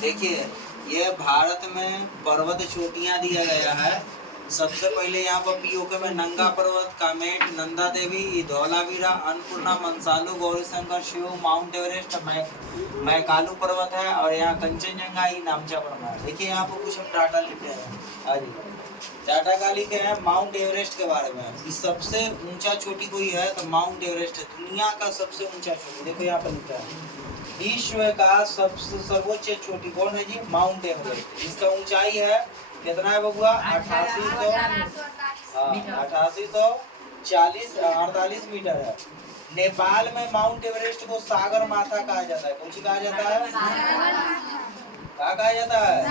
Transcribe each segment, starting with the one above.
देखिए, ये भारत में पर्वत चोटियां दिया गया है। सबसे पहले यहाँ पर पीओके में नंगा पर्वत, कामेट, नंदा देवी, धौलावीरा, अन्नपूर्णा, मंसालू, गौरीशंकर, शिव, माउंट एवरेस्ट, मैकालू पर्वत है और यहाँ कंचनजंगा ही नामचा पड़ता है। देखिए यहाँ पर कुछ हम डाटा लिखे हैं। हाँ जी, डाटा का लिखे हैं माउंट एवरेस्ट के बारे में। कि सबसे ऊंचा चोटी कोई है तो माउंट एवरेस्ट है, दुनिया का सबसे ऊंचा चोटी। देखो यहाँ पर लिखा है विश्व का सबसे सर्वोच्च चोटी कौन है जी? Mount Everest. इसका ऊंचाई है कितना है बबुआ? 8848 मीटर है। नेपाल में माउंट एवरेस्ट को सागर माथा कहा जाता है। कौन कहा जाता है? क्या कहा जाता है?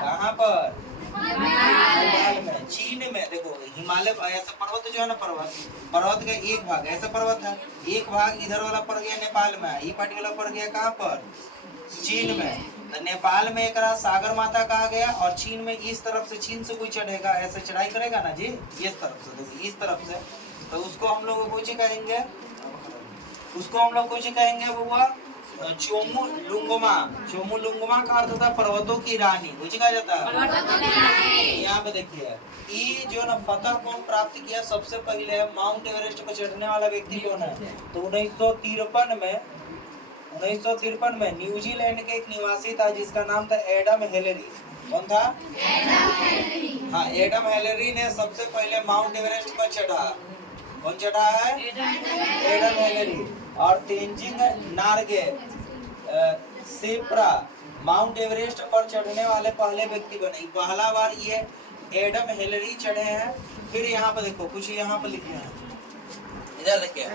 कहाँ पर? नेपाल में। चीन में देखो हिमालय ऐसा पर्वत जो है ना, पर्वत का एक भाग ऐसा पर्वत है, एक भाग इधर वाला पड़ गया नेपाल में, ये पार्टी वाला पड़ गया कहाँ पर? चीन में। तो नेपाल में एक सागर माता कहा गया और चीन में इस तरफ से, चीन से कोई चढ़ेगा ऐसे चढ़ाई करेगा ना जी, इस तरफ से, देखिए इस तरफ से, तो उसको हम लोग कुछ कहेंगे, उसको हम लोग कुछ कहेंगे बबुआ चोमू लुंगमा। चोमू लुंगमा का अर्थ होता है पर्वतों की रानी। कुछ कहा जाता है। यहाँ पे देखिए ये जो ना फतह कौन प्राप्त किया सबसे पहले? माउंट एवरेस्ट पर चढ़ने वाला व्यक्ति कौन है? तो 1953 में न्यूजीलैंड के एक निवासी था जिसका नाम था एडम हेलेरी। कौन था? हाँ, एडम हेलेरी ने सबसे पहले माउंट एवरेस्ट पर चढ़ा। कौन चढ़ा है? Adam Hillary. और तेंजिंग नार्गे सेप्रा माउंट एवरेस्ट पर चढ़ने वाले पहले व्यक्ति बने। पहला बार ये एडम हेलेरी चढ़े हैं। फिर यहाँ पर देखो कुछ यहाँ पर लिखे हैं, इधर देखिए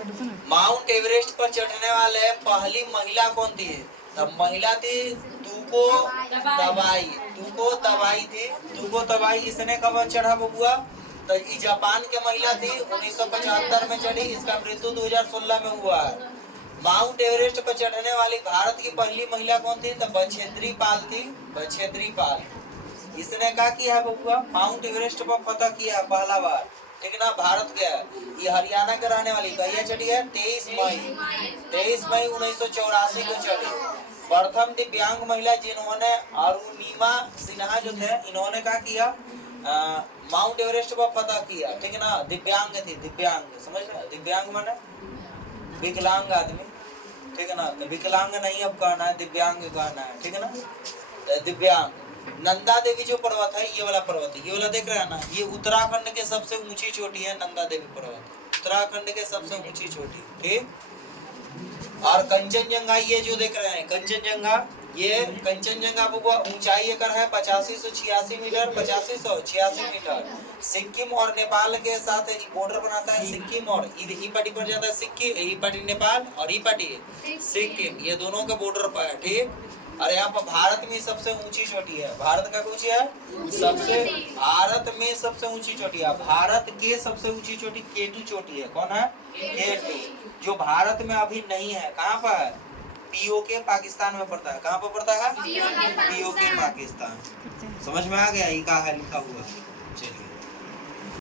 माउंट एवरेस्ट पर चढ़ने वाले पहली महिला कौन थी? तब महिला थी तुको तबाई। तुको तबाई थी। तुको तबाई इसने कब चढ़ा बबुआ? तो ये जापान के महिला थी, 1975 में चढ़ी। इसका मृत्यु 2016 में हुआ है। माउंट एवरेस्ट पर चढ़ने वाली भारत की पहली महिला कौन थी? तो बछेंद्री पाल थी। बछेंद्री पाल। इसने क्या किया है बबुआ? माउंट एवरेस्ट पर फतह किया पहला बार। ठीक ना? भारत के ये हरियाणा के रहने वाली कहिया चढ़ी है? 23 मई 1984 को चढ़ी। प्रथम दिव्यांग महिला जिन्होंने अरुणिमा सिन्हा जो थे, इन्होंने क्या किया? माउंट एवरेस्ट पर फतह किया। ठीक है ना? दिव्यांग थी। दिव्यांग समझ रहे? दिव्यांग माने विकलांग आदमी। ठीक है ना? विकलांग नहीं अब कहना है, दिव्यांग कहना है। ठीक है ना? दिव्यांग। नंदा देवी जो पर्वत है, ये वाला पर्वत है, ये वाला देख रहे हैं ना, ये उत्तराखंड के सबसे ऊंची चोटी है। नंदा देवी पर्वत उत्तराखंड के सबसे ऊंची चोटी। ठीक। और कंचनजंगा ये जो देख रहे हैं कंचनजंगा, ये कंचनजंगा बबुआ ऊंचाई एकर है 8586 मीटर। 8586 मीटर। सिक्किम और नेपाल के साथ बॉर्डर बनाता है। सिक्किम और ई पार्टी पर जाता है सिक्किम, ई पार्टी नेपाल और ई पार्टी सिक्किम, ये दोनों के बॉर्डर पर है। ठीक। और यहाँ पर भारत में सबसे ऊंची चोटी है। भारत का कुछ है सबसे, भारत में सबसे ऊंची चोटी है। भारत के सबसे ऊंची चोटी केटू चोटी है। कौन है? केटू, जो भारत में अभी नहीं है। कहाँ पर? पीओके पाकिस्तान में पड़ता है। कहाँ पर पड़ता है? पीओके पाकिस्तान। समझ में आ गया? ये कहा है लिखा हुआ।